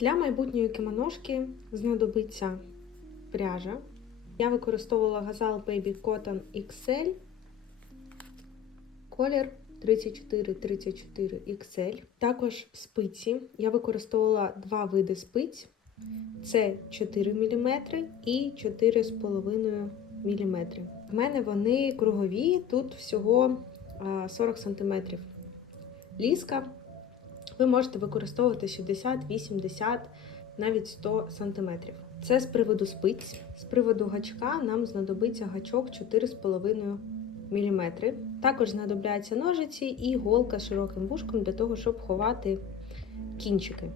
Для майбутньої кимоножки знадобиться пряжа. Я використовувала Gazal Baby Cotton XL, колір 34-34 XL. Також спиці. Я використовувала два види спиць: це 4 мм і 4,5 мм. У мене вони кругові, тут всього 40 см. Ліска. Ви можете використовувати 60, 80, навіть 100 см. Це з приводу спиць. З приводу гачка нам знадобиться гачок 4,5 мм. Також знадобляться ножиці і голка з широким вушком для того, щоб ховати кінчики.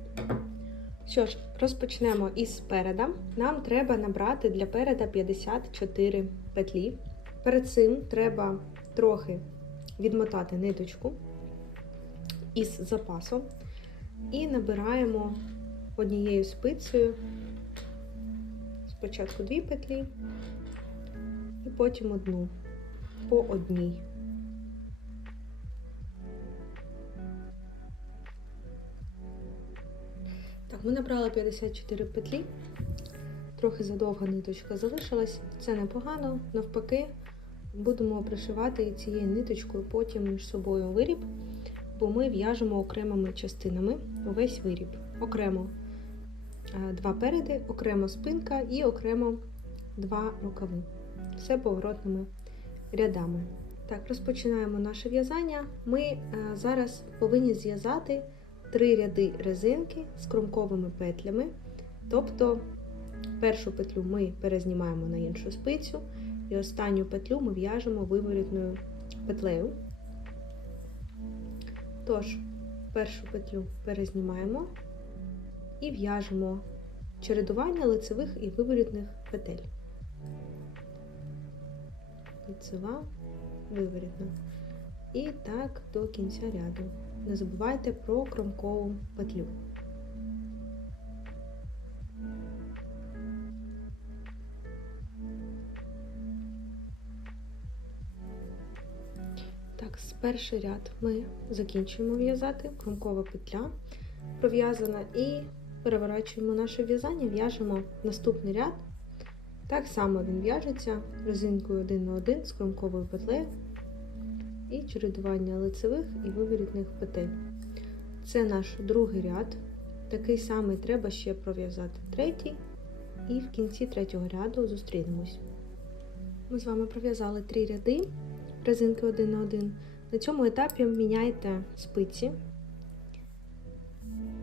Що ж, розпочнемо із переда. Нам треба набрати для переда 54 петлі. Перед цим треба трохи відмотати ниточку із запасом. І набираємо однією спицею спочатку дві петлі і потім одну по одній. Так, ми набрали 54 петлі, трохи задовга ниточка залишилась, це непогано, навпаки, будемо пришивати цією ниточкою потім між собою виріб, бо ми в'яжемо окремими частинами увесь виріб. Окремо два переди, окремо спинка і окремо два рукави. Все поворотними рядами. Так, розпочинаємо наше в'язання. Ми е, зараз повинні зв'язати три ряди резинки з кромковими петлями. Тобто першу петлю ми перезнімаємо на іншу спицю, і останню петлю ми в'яжемо виворітною петлею. Тож, першу петлю перезнімаємо і в'яжемо чередування лицевих і виворітних петель. Лицева, виворітна. І так до кінця ряду. Не забувайте про кромкову петлю. Перший ряд ми закінчуємо в'язати, кромкова петля пров'язана і переворачуємо наше в'язання, в'яжемо наступний ряд. Так само він в'яжеться резинкою один на один з кромковою петлею і чередування лицевих і виворітних петель. Це наш другий ряд. Такий самий треба ще пров'язати третій, і в кінці третього ряду зустрінемось. Ми з вами пров'язали три ряди резинки один на один. На цьому етапі міняйте спиці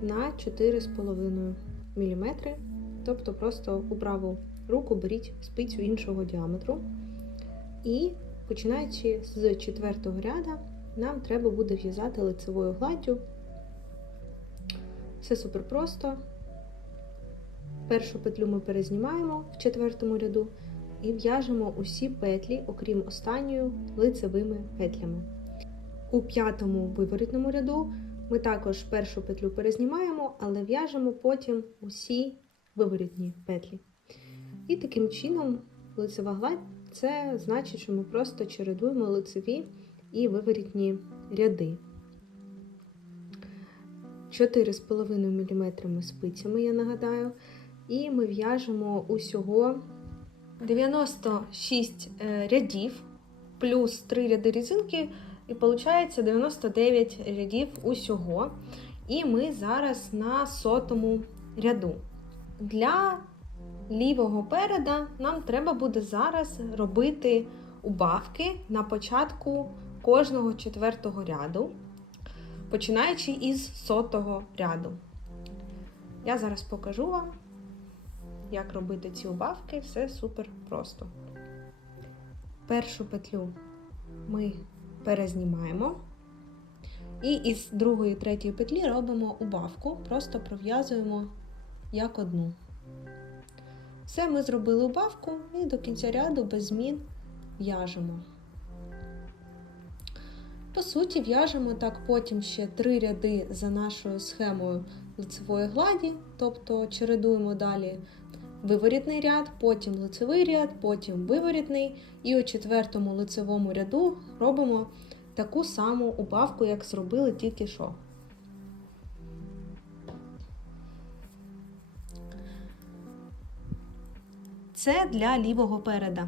на 4,5 мм, тобто просто у праву руку беріть спицю іншого діаметру. І починаючи з четвертого ряда, нам треба буде в'язати лицевою гладдю. Все супер просто. Першу петлю ми перезнімаємо в четвертому ряду і в'яжемо усі петлі, окрім останньої, лицевими петлями. У п'ятому виворітному ряду ми також першу петлю перезнімаємо, але в'яжемо потім усі виворітні петлі. І таким чином лицева гладь це значить, що ми просто чередуємо лицеві і виворітні ряди. 4,5 мм спицями, я нагадаю, і ми в'яжемо усього 96 рядів плюс 3 ряди резинки, і виходить 99 рядів усього. І ми зараз на сотому ряду. Для лівого переда нам треба буде зараз робити убавки на початку кожного четвертого ряду, починаючи із сотого ряду. Я зараз покажу вам, як робити ці убавки, все супер просто. Першу петлю ми перезнімаємо. І із другої третьої петлі робимо убавку, просто пров'язуємо як одну. Все, ми зробили убавку і до кінця ряду без змін в'яжемо. По суті, в'яжемо так потім ще три ряди за нашою схемою лицевої гладі, тобто чередуємо далі виворітний ряд, потім лицевий ряд, потім виворітний, і у четвертому лицевому ряду робимо таку саму убавку, як зробили тільки що. Це для лівого переда.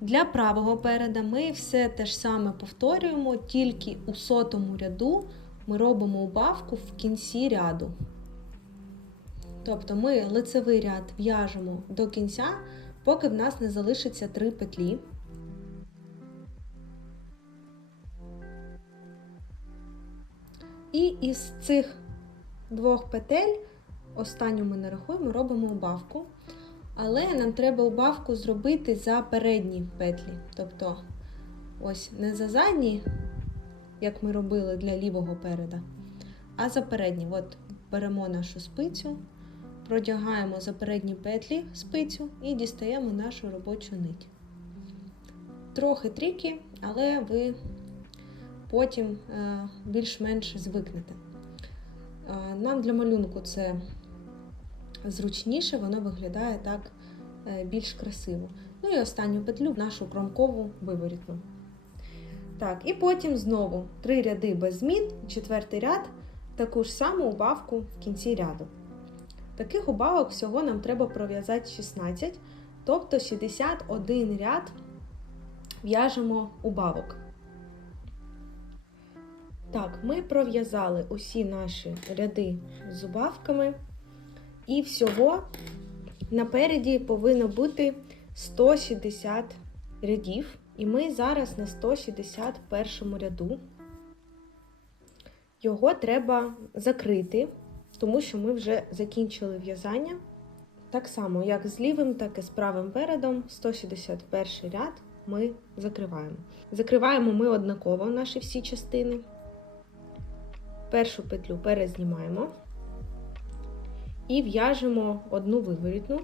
Для правого переда ми все те ж саме повторюємо, тільки у сотому ряду ми робимо убавку в кінці ряду. Тобто ми лицевий ряд в'яжемо до кінця, поки в нас не залишиться три петлі. І із цих двох петель, останню ми не рахуємо, робимо убавку. Але нам треба убавку зробити за передні петлі. Тобто, ось не за задні, як ми робили для лівого переда, а за передні. От беремо нашу спицю, продягаємо за передні петлі спицю і дістаємо нашу робочу нить. Трохи тріки, але ви потім е, більш-менш звикнете. Е, Нам для малюнку це зручніше, воно виглядає так е, більш красиво. Ну і останню петлю в нашу кромкову виворітну. Так, і потім знову три ряди без змін, четвертий ряд, таку ж саму убавку в кінці ряду. Таких убавок всього нам треба пров'язати 16, тобто 61 ряд в'яжемо убавок. Так, ми пров'язали усі наші ряди з убавками. І всього напереді повинно бути 160 рядів. І ми зараз на 161 ряду. Його треба закрити, тому що ми вже закінчили в'язання. Так само, як з лівим, так і з правим передом, 161 ряд ми закриваємо. Закриваємо ми однаково наші всі частини. Першу петлю перезнімаємо і в'яжемо одну виворітну.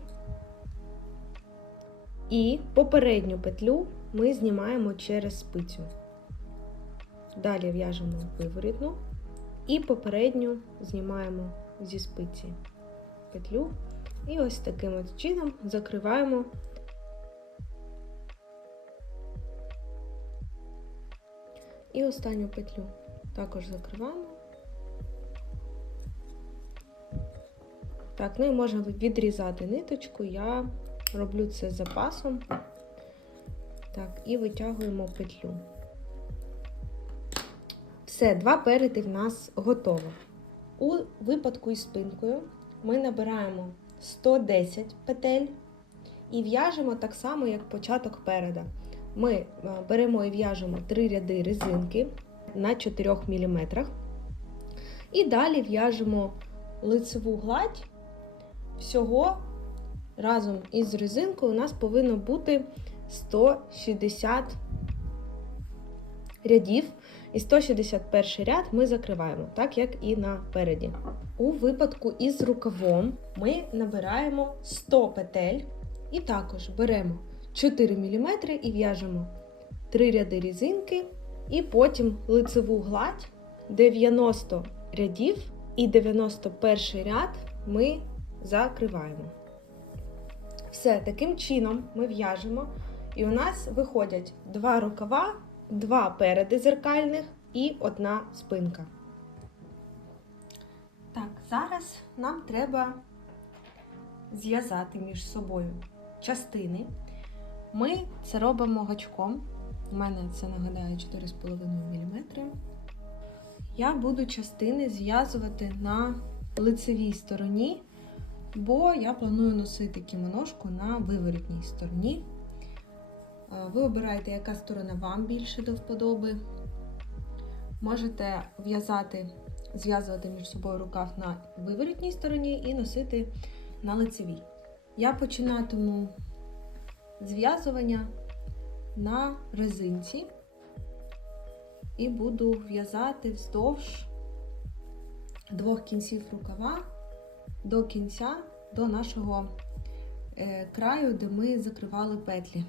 І попередню петлю ми знімаємо через спицю. Далі в'яжемо виворітну і попередню знімаємо зі спиці петлю. І ось таким от чином закриваємо і останню петлю також закриваємо. Так, ну і можна відрізати ниточку, я роблю це з запасом. Так, і витягуємо петлю. Все, два переди в нас готово. У випадку із спинкою ми набираємо 110 петель і в'яжемо так само, як початок переда. Ми е, беремо і в'яжемо 3 ряди резинки на 4 мм. І далі в'яжемо лицеву гладь. Всього разом із резинкою у нас повинно бути 160 рядів. І 161 ряд ми закриваємо, так як і напереді. У випадку із рукавом ми набираємо 100 петель і також беремо 4 мм і в'яжемо 3 ряди різинки, і потім лицеву гладь 90 рядів і 91 ряд ми закриваємо. Все, таким чином ми в'яжемо, і у нас виходять два рукава, два переди зеркальних і одна спинка. Так, зараз нам треба зв'язати між собою частини. Ми це робимо гачком. У мене це нагадаю 4,5 мм. Я буду частини зв'язувати на лицевій стороні бо я планую носити кімоножку на виворітній стороні. Ви обираєте, яка сторона вам більше до вподоби. Можете в'язати, зв'язувати між собою рукав на виворітній стороні і носити на лицевій. Я починатиму зв'язування на резинці і буду в'язати вздовж двох кінців рукава до кінця, до нашого е, краю, де ми закривали петлі.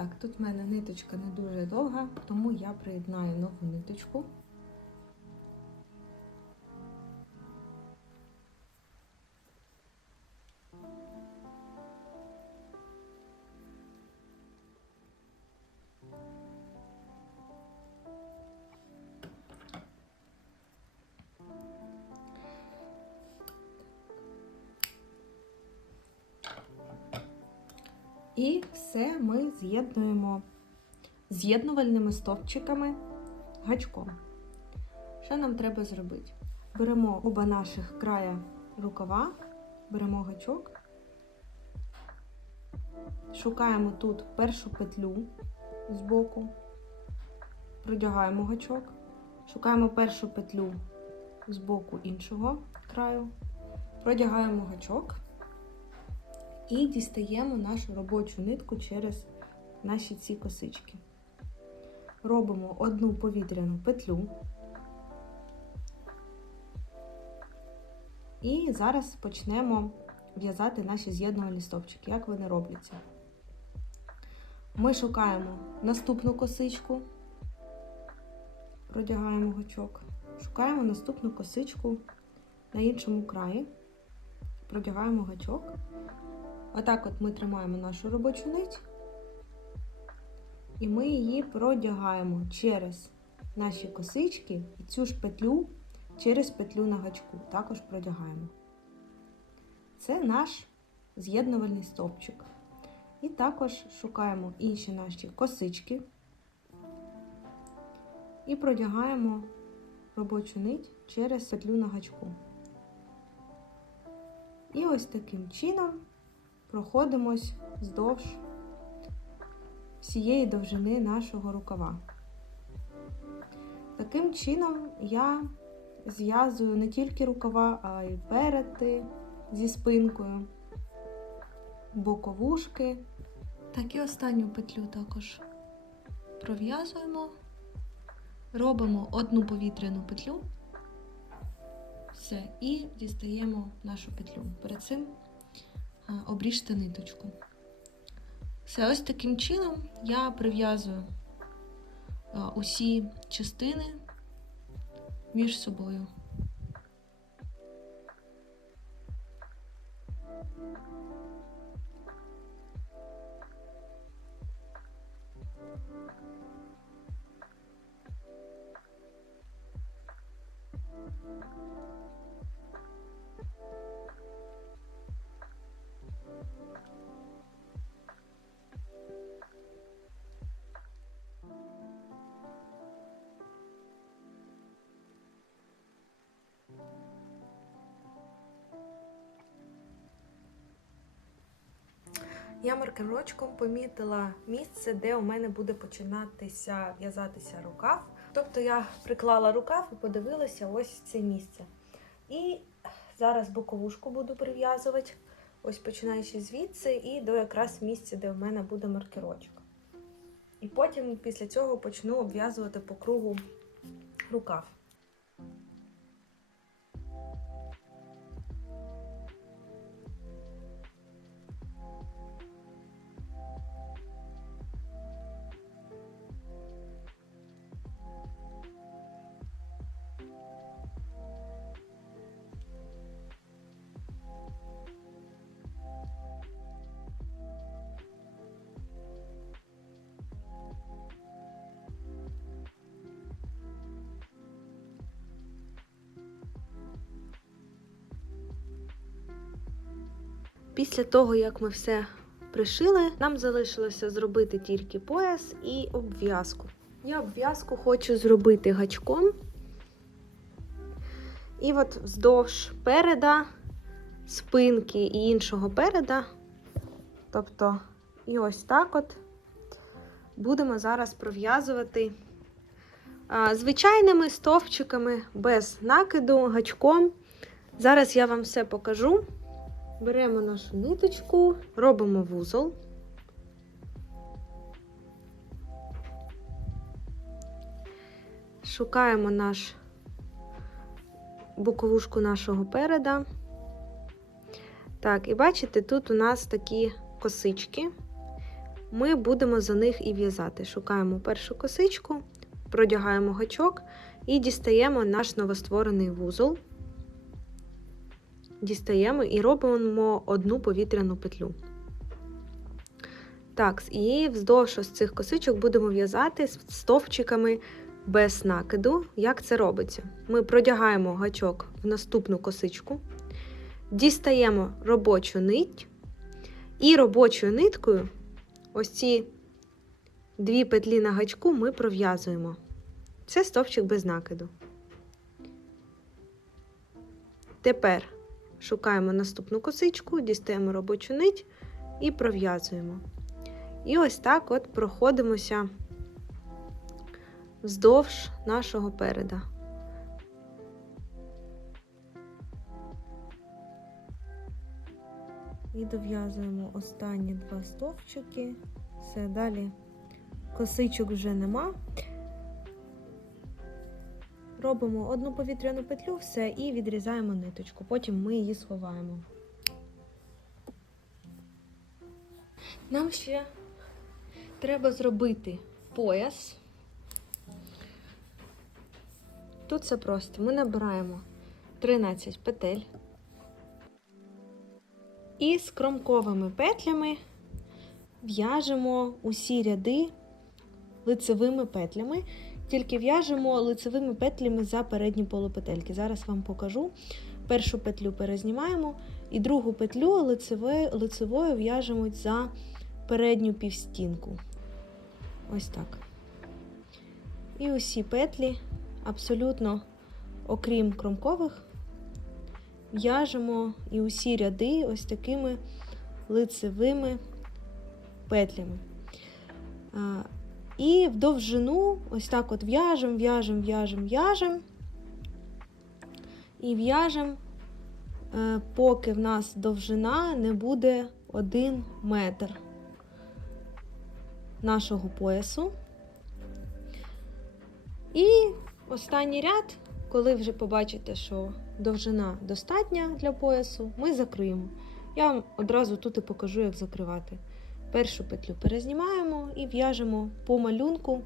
Так, тут в мене ниточка не дуже довга, тому я приєднаю нову ниточку. І все ми з'єднуємо з'єднувальними стовпчиками гачком. Що нам треба зробити? Беремо оба наших края рукава, беремо гачок, шукаємо тут першу петлю з боку, продягаємо гачок, шукаємо першу петлю з боку іншого краю, продягаємо гачок і дістаємо нашу робочу нитку через наші ці косички. Робимо одну повітряну петлю. І зараз почнемо в'язати наші з'єднувальні стовпчики, як вони робляться. Ми шукаємо наступну косичку, продягаємо гачок, шукаємо наступну косичку на іншому краї, продягаємо гачок. Отак от ми тримаємо нашу робочу нить, і ми її продягаємо через наші косички і цю ж петлю через петлю на гачку також продягаємо. Це наш з'єднувальний стовпчик. І також шукаємо інші наші косички і продягаємо робочу нить через петлю на гачку. І ось таким чином проходимось вздовж всієї довжини нашого рукава. Таким чином я зв'язую не тільки рукава, а й переди зі спинкою, боковушки. Так і останню петлю також пров'язуємо, робимо одну повітряну петлю. Все, і дістаємо нашу петлю. Перед цим обріжте ниточку. Все, ось таким чином я прив'язую усі частини між собою. Я маркерочком помітила місце, де у мене буде починатися в'язатися рукав. Тобто я приклала рукав і подивилася ось це місце. І зараз боковушку буду прив'язувати, ось починаючи звідси, і до якраз місця, де у мене буде маркерочок. І потім після цього почну обв'язувати по кругу рукав. Після того, як ми все пришили, нам залишилося зробити тільки пояс і обв'язку. Я обв'язку хочу зробити гачком. І от вздовж переда, спинки і іншого переда, тобто, і ось так от будемо зараз пров'язувати звичайними стовпчиками без накиду, гачком. Зараз я вам все покажу. Беремо нашу ниточку, робимо вузол. Шукаємо наш боковушку нашого переда. Так, і бачите, тут у нас такі косички. Ми будемо за них і в'язати. Шукаємо першу косичку, продягаємо гачок і дістаємо наш новостворений вузол дістаємо і робимо одну повітряну петлю. Так, і вздовж ось цих косичок будемо в'язати стовпчиками без накиду. Як це робиться? Ми продягаємо гачок в наступну косичку, дістаємо робочу нить, і робочою ниткою ось ці дві петлі на гачку ми пров'язуємо. Це стовпчик без накиду. Тепер шукаємо наступну косичку, дістаємо робочу нить і пров'язуємо. І ось так от проходимося вздовж нашого переда. І дов'язуємо останні два стовпчики. Все, далі косичок вже нема. Робимо одну повітряну петлю, все, і відрізаємо ниточку. Потім ми її сховаємо. Нам ще треба зробити пояс. Тут все просто. Ми набираємо 13 петель. І з кромковими петлями в'яжемо усі ряди лицевими петлями, тільки в'яжемо лицевими петлями за передні полупетельки. Зараз вам покажу. Першу петлю перезнімаємо, і другу петлю лицевою, лицевою в'яжемо за передню півстінку. Ось так. І усі петлі, абсолютно, окрім кромкових, в'яжемо і усі ряди ось такими лицевими петлями. І в довжину ось так от в'яжемо, в'яжемо, в'яжемо, в'яжемо. І в'яжемо, е, поки в нас довжина не буде 1 метр нашого поясу. І останній ряд, коли вже побачите, що довжина достатня для поясу, ми закриємо. Я вам одразу тут і покажу, як закривати. Першу петлю перезнімаємо і в'яжемо по малюнку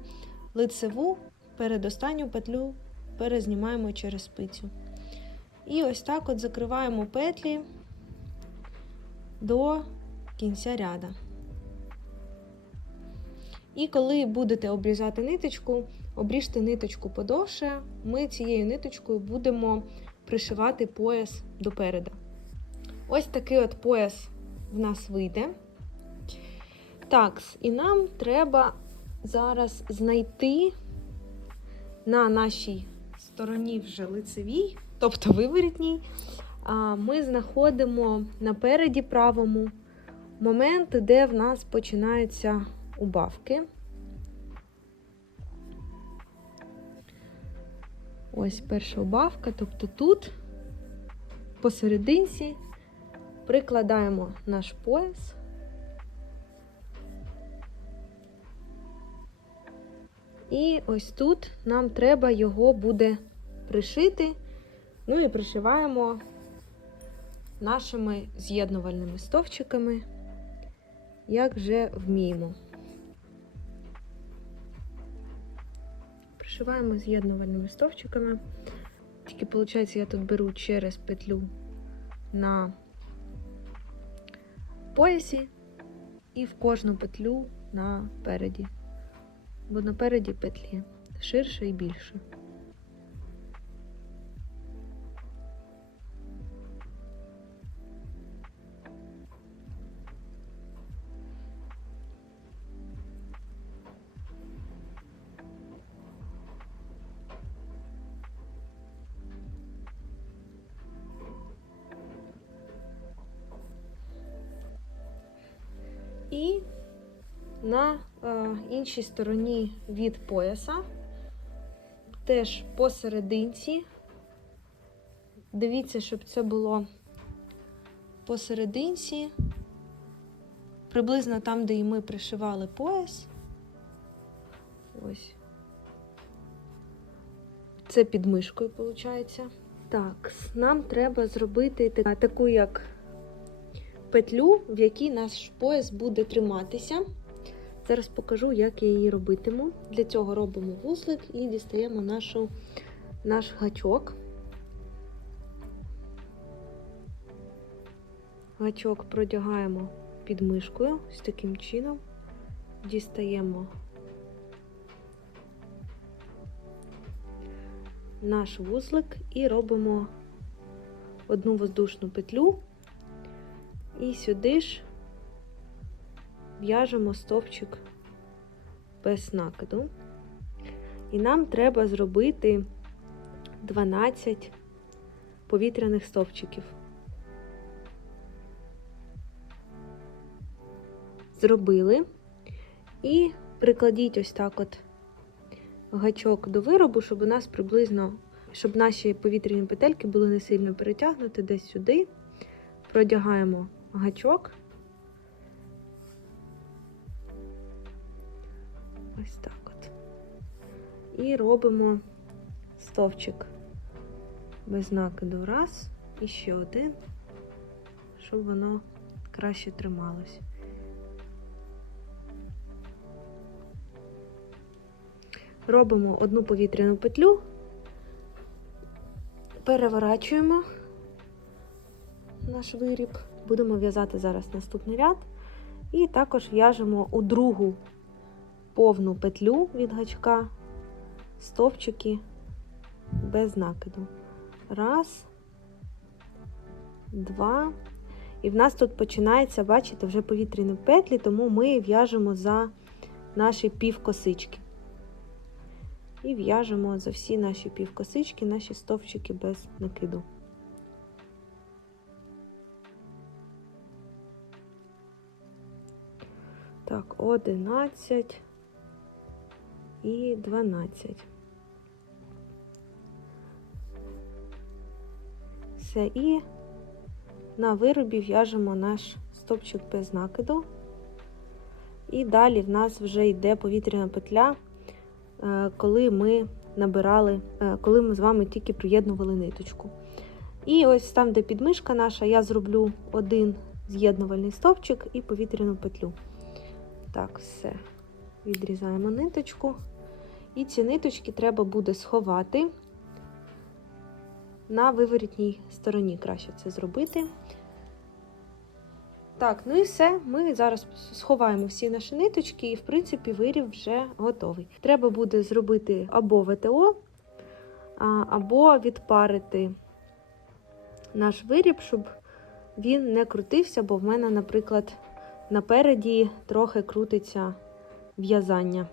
лицеву, передостанню петлю перезнімаємо через спицю. І ось так от закриваємо петлі до кінця ряда. І коли будете обрізати ниточку, обріжте ниточку подовше, ми цією ниточкою будемо пришивати пояс допереду. Ось такий от пояс в нас вийде. Так, і нам треба зараз знайти на нашій стороні вже лицевій, тобто виворітній, ми знаходимо напереді правому момент, де в нас починаються убавки. Ось перша убавка, тобто тут посерединці прикладаємо наш пояс. І ось тут нам треба його буде пришити, ну і пришиваємо нашими з'єднувальними стовпчиками, як вже вміємо. Пришиваємо з'єднувальними стовпчиками. Тільки, виходить, я тут беру через петлю на поясі і в кожну петлю напереді. Бо напереді петлі ширше і більше. На іншій стороні від пояса, теж посерединці. Дивіться, щоб це було посерединці, приблизно там, де і ми пришивали пояс. Ось. Це під мишкою, виходить. Так, нам треба зробити таку як петлю, в якій наш пояс буде триматися. Зараз покажу, як я її робитиму. Для цього робимо вузлик і дістаємо нашу, наш гачок. Гачок продягаємо під мишкою з таким чином, дістаємо наш вузлик і робимо одну воздушну петлю, і сюди ж в'яжемо стовпчик без накиду. І нам треба зробити 12 повітряних стовпчиків. Зробили. І прикладіть ось так от гачок до виробу, щоб у нас приблизно, щоб наші повітряні петельки були не сильно перетягнуті десь сюди. Продягаємо гачок. І робимо стовпчик без накиду. Раз, і ще один, щоб воно краще трималось. Робимо одну повітряну петлю, переворачуємо наш виріб, будемо в'язати зараз наступний ряд, і також в'яжемо у другу повну петлю від гачка стовпчики без накиду. Раз, два. І в нас тут починається, бачите, вже повітряні петлі, тому ми в'яжемо за наші півкосички. І в'яжемо за всі наші півкосички, наші стовпчики без накиду. Так, 11 і 12. Все, і на виробі в'яжемо наш стовпчик без накиду. І далі в нас вже йде повітряна петля, е, коли ми набирали, е, коли ми з вами тільки приєднували ниточку. І ось там, де підмишка наша, я зроблю один з'єднувальний стовпчик і повітряну петлю. Так, все. Відрізаємо ниточку. І ці ниточки треба буде сховати на виворітній стороні. Краще це зробити. Так, ну і все. Ми зараз сховаємо всі наші ниточки, і, в принципі, виріб вже готовий. Треба буде зробити або ВТО, або відпарити наш виріб, щоб він не крутився, бо в мене, наприклад, напереді трохи крутиться в'язання.